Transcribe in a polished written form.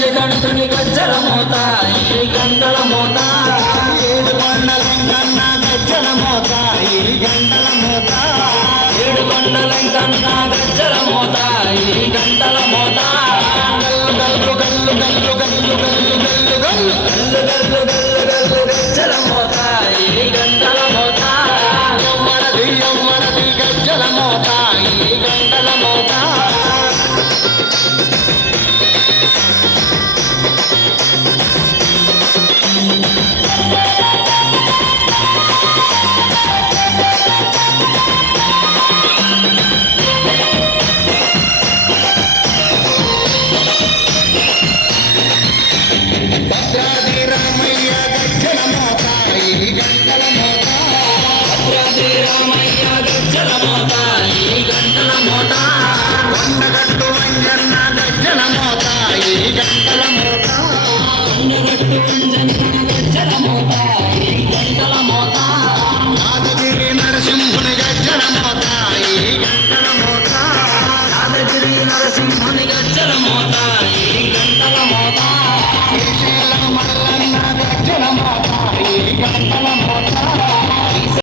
మలికంఠుని గజ్జల మోత ఈ గంటల మోత ఏడు కొండలెంకన్న గజ్జల మోత ఈ గంటల మోత ఏడు కొండలెంకన్న గజ్జల మోత ఈ గంటల మోత గల్లు గల్లు గల్లు గల్లు గల్లు గల్లు గల్లు గల్లు గల్లు గల్లు గల్లు గజ్జల మోత ఈ గంటల మోత యవ్వనది యవ్వనది గజ్జల మోత ఈ గంటల మోత భద్రాద్రి రామయ్య గజ్జల మోత ఈ గంటల మోత భద్రాద్రి రామయ్య గజ్జల మోత ఈ గంటల మోత కొండగట్టు మంజన్న గజ్జల మోత ఈ గంటల మోత కొండగట్టు అంజన్న గజ్జల మోత ఈ గంటల మోత యాదగిరి నరసింహుని గజ్జల మోత ఈ గంటల మోత యాదగిరి నరసింహుని